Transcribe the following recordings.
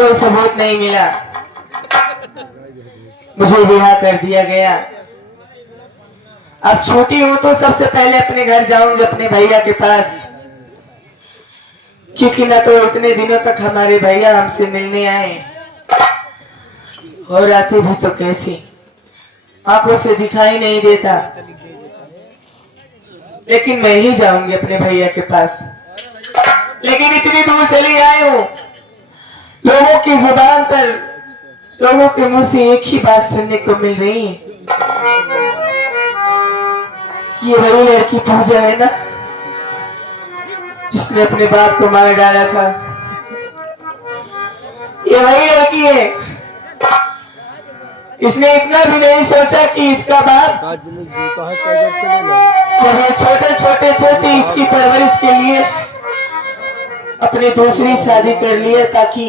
कोई सबूत नहीं मिला, मुझे रिहा कर दिया गया। अब छुट्टी हूं तो सबसे पहले अपने घर जाऊंगी, अपने भैया के पास, क्योंकि ना तो इतने दिनों तक हमारे भैया हमसे मिलने आए और आते भी तो कैसे, आंखों से दिखाई नहीं देता। लेकिन मैं ही जाऊंगी अपने भैया के पास। लेकिन इतनी दूर चली आई हूं, लोगों की जुबान पर, लोगों के मुंह से एक ही बात सुनने को मिल रही है, ये वही लड़की पूजा है ना जिसने अपने बाप को मार डाला था। ये वही लड़की है, इसने इतना भी नहीं सोचा कि इसका बाप जब ये छोटे छोटे थे तो इसकी परवरिश के लिए अपनी दूसरी शादी कर लिए, ताकि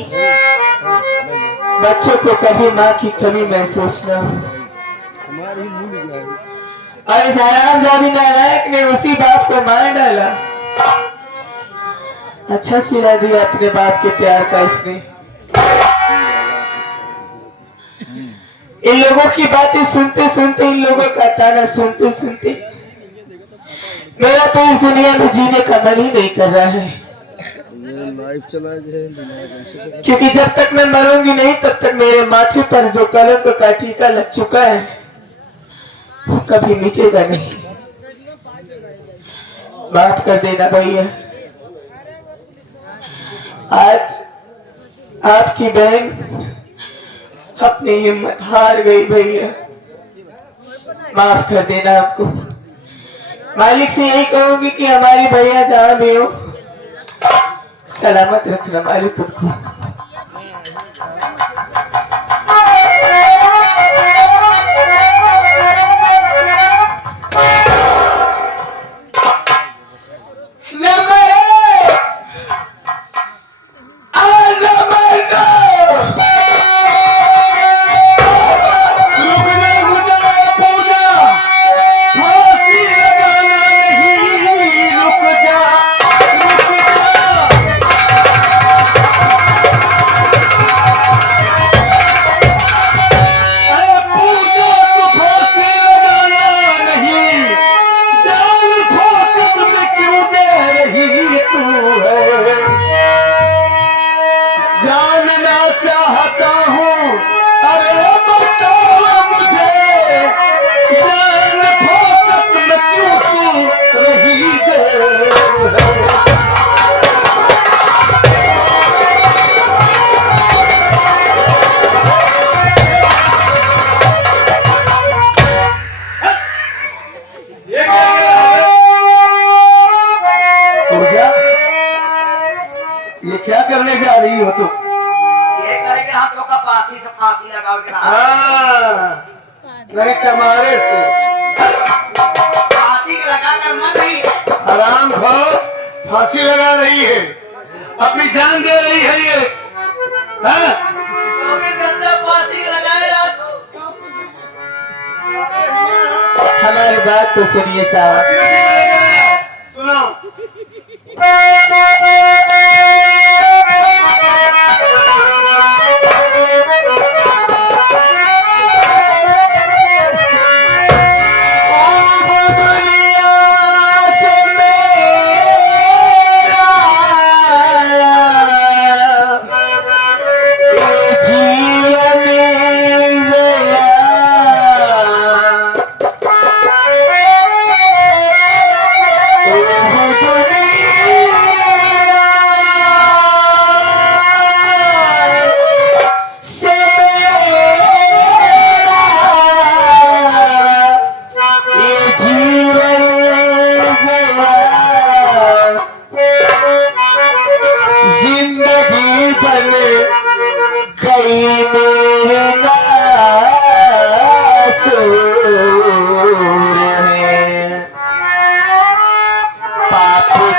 बच्चों को कभी माँ की कमी महसूस न हो। और इस हरामजादी नालायक ने उसी बाप को मार डाला। अच्छा सिला दिया अपने बाप के प्यार का इसने। इन लोगों की बातें सुनते सुनते, इन लोगों का ताना सुनते सुनते मेरा तो इस दुनिया में जीने का मन ही नहीं कर रहा है। क्योंकि जब तक मैं मरूंगी नहीं तब तक मेरे माथे पर जो कलंक का टीका लग चुका है वो कभी मिटेगा नहीं। माफ कर देना भैया, आज आपकी बहन अपनी हिम्मत हार गई भैया, माफ कर देना आपको। मालिक से यही कहूंगी कि हमारी भैया जहां भी हो सलामत रखना मालिक उनको। ये क्या करने जा रही हो तुम? ये करेंगे हम लोग का फांसी से फांसी लगाओगे। नहीं चमारे से फांसी लगा कर मर रही, हराम खोर फांसी लगा रही है, अपनी जान दे रही है ये। फांसी लगाए रात हमारी बात तो सुनिए साहब। सुनो,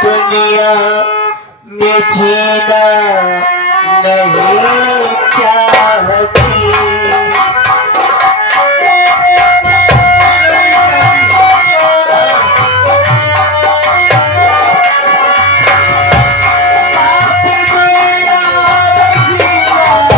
दुनिया में जीना नहीं चाहती। आप दुनिया में जीना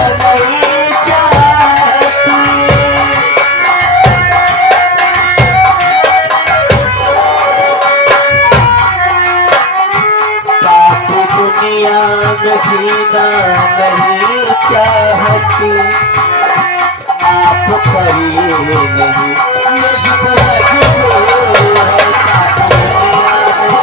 चाहती आप करी नहीं मुझ पर मजबूर है साथ दुनिया में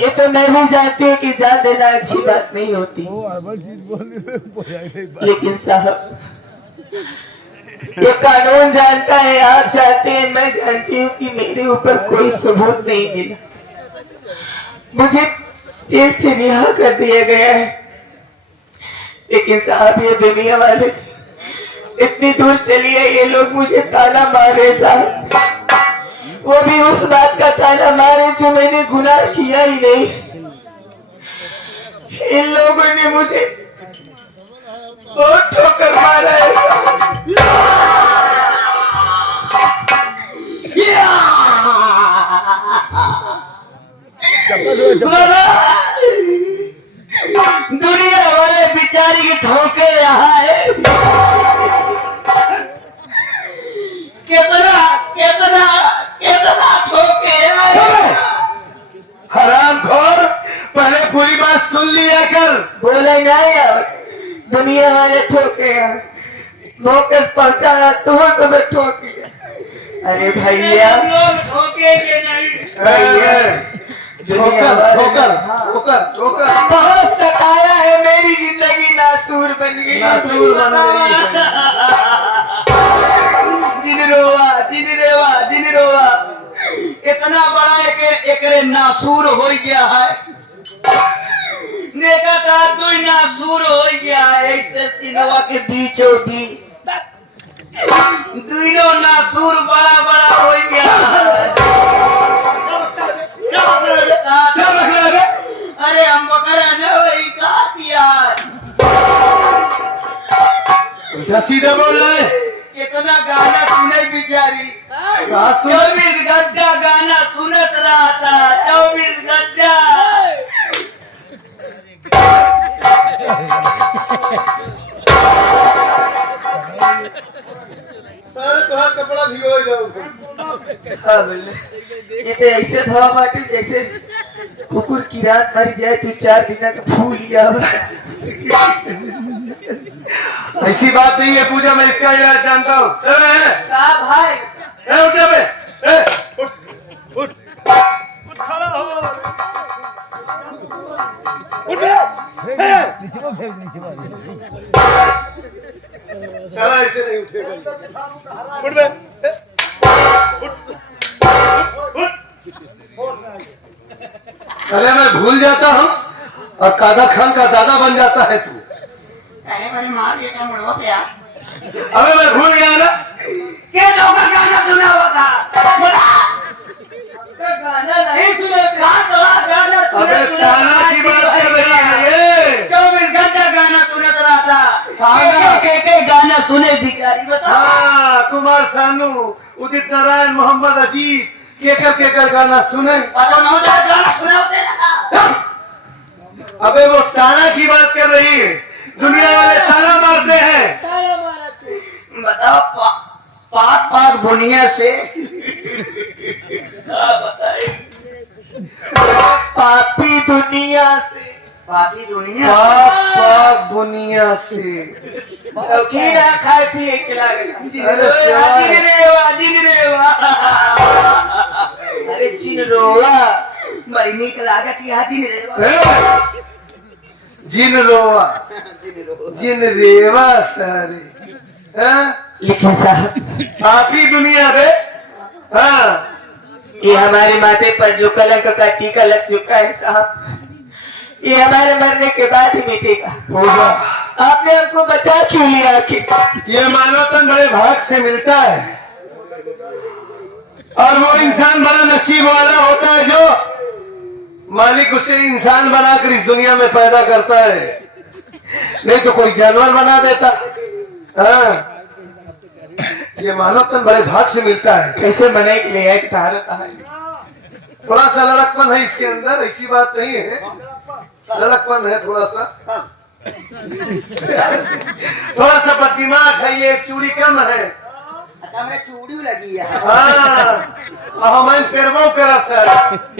ये तो मैं भी जानती हूँ कि जान देना अच्छी बात नहीं होती, लेकिन साहब ये कानून जानता है, आप जानते हैं, मैं जानती हूँ कि मेरे ऊपर कोई सबूत नहीं मिला, मुझे जेल से रिहा कर दिया गया है। लेकिन साहब ये दुनिया वाले इतनी दूर चलिए, ये लोग मुझे ताना मार रहे साहब, वो भी उस बात का ताना मारे जो मैंने गुनाह किया ही नहीं। इन लोगों ने मुझे बहुत ठोकर मारा है। दुनिया वाले बेचारी की ठोके रहा है। कितना कितना कितना ठोके हरामखोर, पहले पूरी बात सुन लिया कर। बोले ना यार, दुनिया वाले ठोके मौके पहुंचाया तुम्हें ठोकी। अरे भैया ठोके के नहीं ठोकर ठोकर ठोकर ठोकर बहुत सताया है, मेरी जिंदगी नासूर बन गई, नासूर बन गई। जिन रोवा इतना बड़ा एकरे नासूर हो गया है, देखा था तू नासूर हो गया है। एक चिनवा के बीचों बीच दोनों नासूर बड़ा बड़ा हो गया है। क्या रख रहा है? अरे हम बकरा न वही कहा दिया, उल्टा सीधा बोल रहा है। कितना गाना सुने बिचारी, कहाँ सुन? 24 घंटा गाना सुनत रहा था, 24 घंटा। तुम्हारा कपड़ा भिगो जाओ। ये तो ऐसे धवा बाटे जैसे कुकुर की रात मर जाए तो 4 दिन का फूल लिया। ऐसी बात नहीं है पूजा, मैं इसका इलाज जानता हूँ। साहब भाई उठ जा बे, उठ उठ उठ खड़ा हो, उठ साला ऐसे नहीं उठेगा। उठ बे, उठ उठ। अरे मैं भूल जाता हूँ और कादा खान का दादा बन जाता है तू। अबे मैं भूल गया ना, क्या का गाना सुना हुआ था, गाना नहीं सुने गाना अबे ताना की बात कर रही है ये। 24 घंटा गाना सुनत रहा था, एक गाना सुने बिचारी बता। हाँ, कुमार सानू, उदित नारायण, मोहम्मद अजीत, केकर गाना सुने। गाना सुना होते ना। अबे वो ताना की बात कर रही है, दुनिया वाले ताना मारते हैं। बताओ पाक पाक बुनिया से पापी दुनिया से, पापी दुनिया पाक पाक दुनिया से कीड़ा खाए पिए अरे चिन रोवा बड़ी नीक लागत यहाँ दिन रेवा। जिन रोवा जिन रेवा सारे, लेकिन साहब पापी दुनिया बे। हाँ, ये हमारे माथे पर जो कलंक का टीका लग चुका है साहब, ये हमारे मरने के बाद ही मिटेगा। होगा। आपने हमको बचा क्यों लिया आखिर? ये मानव तन बड़े भाग से मिलता है और वो इंसान बड़ा नसीब वाला होता है जो मालिक उसे इंसान बनाकर इस दुनिया में पैदा करता है, नहीं तो कोई जानवर बना देता। हाँ, ये मानव तन बड़े भाग से मिलता है। कैसे बने के लिए एक तारत है, थोड़ा सा लड़कपन है इसके अंदर, ऐसी बात नहीं है, लड़कपन है थोड़ा सा। थोड़ा सा बददिमाग है, ये चूड़ी कम है, अच्छा मेरे चूड़ी लगी है हाँ हमारे पेरवो करा सर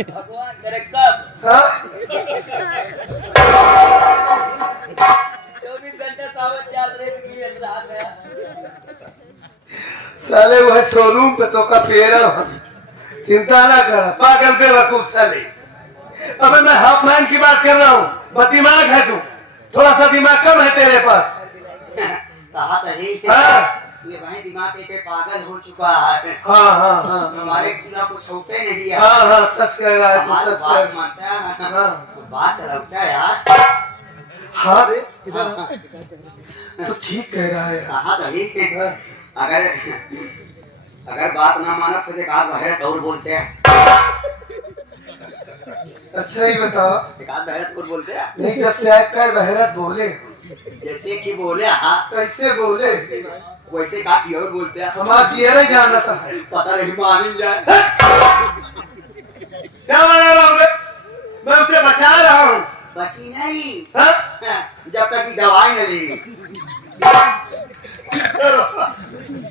भगवान तेरे कब हाँ 24 घंटे सावन याद रहे तो की रात है साले वह शोरूम पे तो का पेरा चिंता ना कर पागल पे वकूफ साले अबे मैं हाफ माइंड की बात कर रहा हूँ बदिमाग है तू थोड़ा सा दिमाग कम है तेरे पास कहा तो है हाँ ये भाई दिमाग एक पागल हो चुका है हाँ हाँ हाँ हमारे सीधा कुछ होते नहीं है हाँ हाँ सच कह रहा है तू हमारी सच बात कह मानता है ना हाँ तो बात चलाता है यार हाँ बे इधर आ। तू ठीक कह रहा है कहा तो है हाँ। अगर बात ना माना तो एक आध बहरत और बोलते हैं अच्छा ही बताओ एक आध बहरत और बोलते हैं नहीं जब से आप का बहरत बोले जैसे कि बोले हाँ कैसे बोले वैसे का की और बोलते हैं हमारा जियरे जानता है पता नहीं मान ही जाए क्या बना रहा हूँ मैं उसे बचा रहा हूँ बची नहीं हाँ? जब तक की दवाई न ली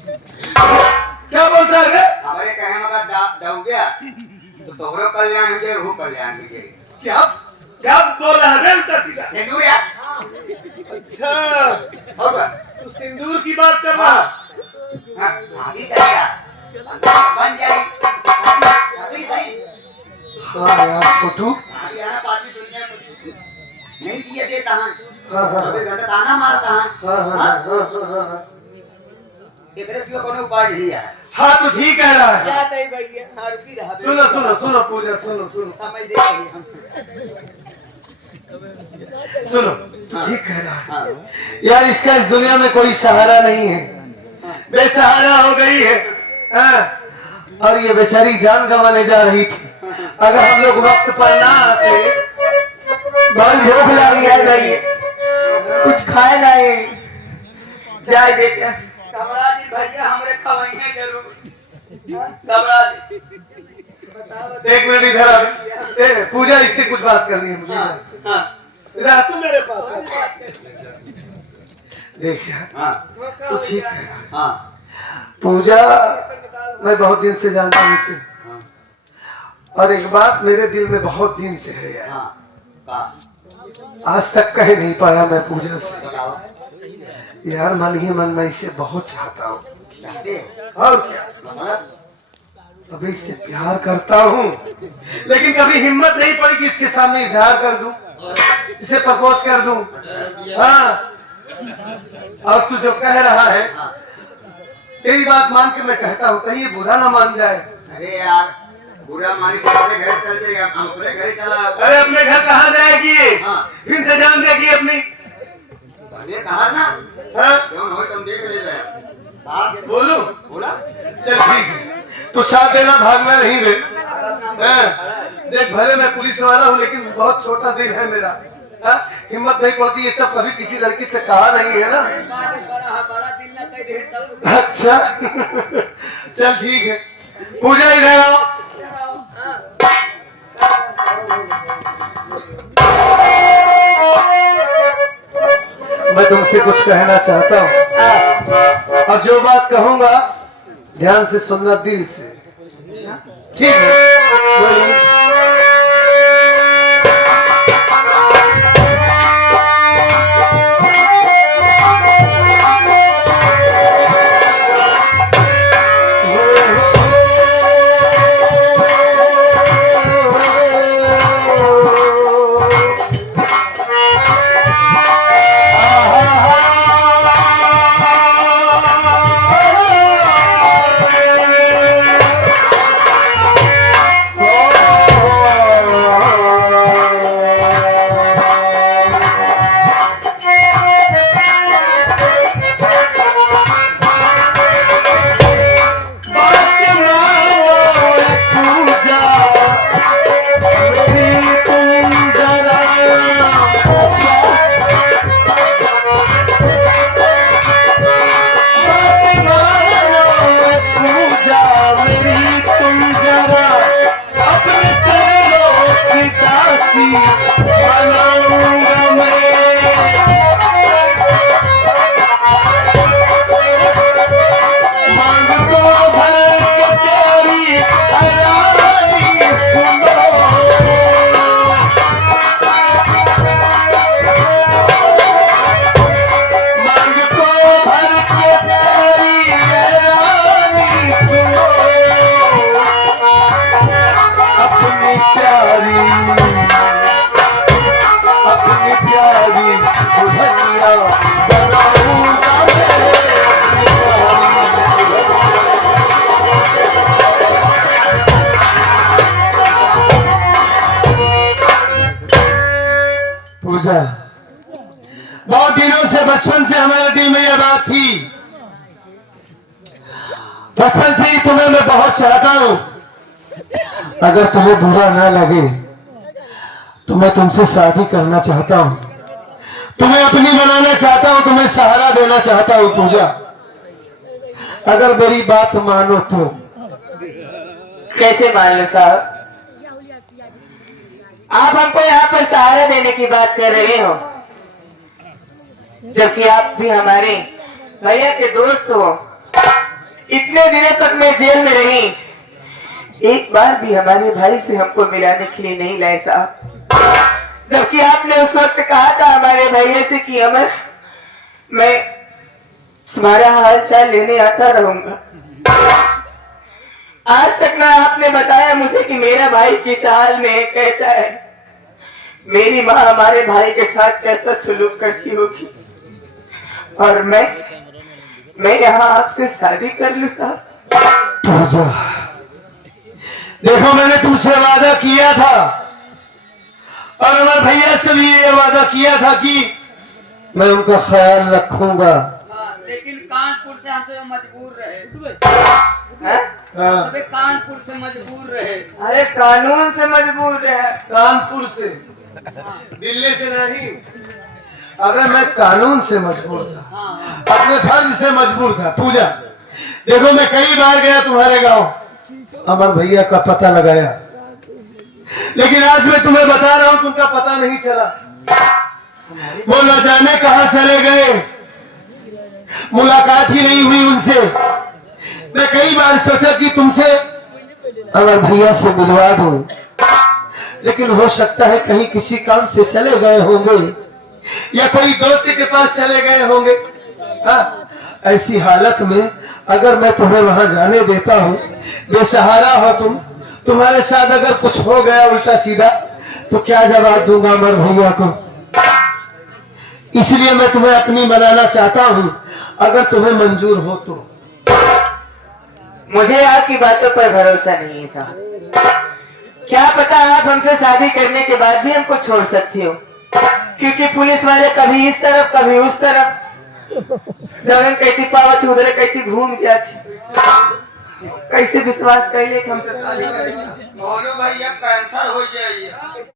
क्या बोलता है बे? हमारे कहे मगर डर गया तो तोहरो कल्याण हो जाए वो कल्याण हो जाए क्या क्या बोल रहा है बे उल्टा सीधा सिंदूर यार अच्छा होगा तू सिंदूर की बात कर रहा हाँ, शादी करेगा बन जाए शादी करी हाँ यार छोटू शादी आना पार्टी दुनिया में नहीं दिए देता हाँ हाँ हाँ चौबीस घंटे ताना मारता हाँ हाँ हाँ हाँ हाँ एकरे सिवा कोनो उपाय नहीं है हाँ तू ठीक कह रहा है जाते ही भैया हाँ रुकी रहा सुनो सुनो सुनो पूजा सुनो सुनो समझ दे रही हम सुनो तू ठीक कह रहा है हाँ यार इसका इस दुनिया में कोई सहारा नहीं है बेसहारा हो गई है हाँ? और ये बेचारी जान गंवाने जा रही थी अगर हम लोग वक्त पर ना आते बहुत भूख लगी है भाई कुछ खाए ना ये जाए बेटा कमरा जी भैया हमरे खवाई हैं जरूर कमरा जी बताओ एक मिनट इधर आ ए, पूजा इससे कुछ बात करनी है मुझे हाँ इधर आ तू मेरे पास आ। देख यार हाँ तू ठीक कह रहा है हाँ पूजा मैं बहुत दिन से जानता हूँ इसे हाँ और एक बात मेरे दिल में बहुत दिन से है यार हाँ आज तक कह नहीं पाया मैं पूजा से बताओ यार मन ही मन में इसे बहुत चाहता हूँ चाहते हो और क्या मतलब अभी इससे प्यार करता हूँ लेकिन कभी हिम्मत नहीं पड़ी कि इसके सामने इजहार कर दूं इसे प्रपोज कर दूं हाँ और तू जो कह रहा है हाँ तेरी बात मान के मैं कहता हूँ कहीं ये बुरा ना मान जाए अरे यार बुरा मानी तो अपने घर चल जाएगा हम अपने घर चला अरे अपने घर कहाँ जाएगी ये हाँ। फिर से जान देगी अपनी पहले कहा ना हाँ क्यों हो तुम देख ले रहे आप बोलू बोला चल ठीक है तो साथ देना भागना नहीं बे हाँ? देख भले मैं पुलिस वाला हूँ लेकिन बहुत छोटा दिल है मेरा हाँ? हिम्मत नहीं पड़ती ये सब कभी किसी लड़की से कहा नहीं है ना बड़ा दिल ना कह दे तब अच्छा चल ठीक है पूजा इधर आओ मैं तुमसे कुछ कहना चाहता हूँ और जो बात कहूंगा ध्यान से सुनना दिल से ठीक है बोलिए। मांग पूजा, बहुत दिनों से, बचपन से हमारे दिल में यह बात थी, बचपन से ही तुम्हें मैं बहुत चाहता हूं। अगर तुम्हें बुरा ना लगे तो मैं तुमसे शादी करना चाहता हूं, तुम्हें अपनी बनाना चाहता हूं, तुम्हें सहारा देना चाहता हूं पूजा। अगर मेरी बात मानो तो। कैसे मान लो साहब? आप हमको यहाँ पर सहारा देने की बात कर रहे हो, जबकि आप भी हमारे भैया के दोस्त हो। इतने दिनों तक मैं जेल में रही, एक बार भी हमारे भाई से हमको मिलाने के लिए नहीं लाए साहब। जबकि आपने उस वक्त कहा था हमारे भैया से कि अमर, मैं तुम्हारा हाल चाल लेने आता रहूंगा। आज तक ना आपने बताया मुझे कि मेरा भाई किस हाल में है, कैसा है, मेरी माँ हमारे भाई के साथ कैसा सुलूक करती होगी, और मैं यहाँ आपसे शादी कर लूं साहब? पूजा, देखो मैंने तुमसे वादा किया था और हमारे भैया से भी ये वादा किया था कि मैं उनका ख्याल रखूंगा। लेकिन कानपुर से हमसे मजबूर रहे, हाँ, कानपुर से मजबूर रहे। अरे कानून से मजबूर है। कानपुर से, दिल्ली से नहीं। अगर मैं कानून से मजबूर था, अपने फर्ज से मजबूर था पूजा। देखो मैं कई बार गया तुम्हारे गांव, अमर भैया का पता लगाया, लेकिन आज मैं तुम्हें बता रहा हूं तुमका पता नहीं चला। वो न जाने कहां चले गए, मुलाकात ही नहीं हुई उनसे। मैं कई बार सोचा कि तुमसे अमर भैया से मिलवा दूं, लेकिन हो सकता है कहीं किसी काम से चले गए होंगे या कोई दोस्त के पास चले गए होंगे। ऐसी हालत में अगर मैं तुम्हें वहां जाने देता हूं, बेसहारा हो तुम, तुम्हारे साथ अगर कुछ हो गया उल्टा सीधा, तो क्या जवाब दूंगा अमर भैया को? इसलिए मैं तुम्हें अपनी बनाना चाहता हूं, अगर तुम्हें मंजूर हो तो। मुझे आपकी बातों पर भरोसा नहीं था। क्या पता आप हमसे शादी करने के बाद भी हमको छोड़ सकती हो, क्योंकि पुलिस वाले कभी इस तरफ कभी उस तरफ, जब हम कहती पावत उधर कहती घूम जाती। कैसे विश्वास कर ले कि हमसे शादी करेंगे? बोलो भैया कैंसर हो जाइए।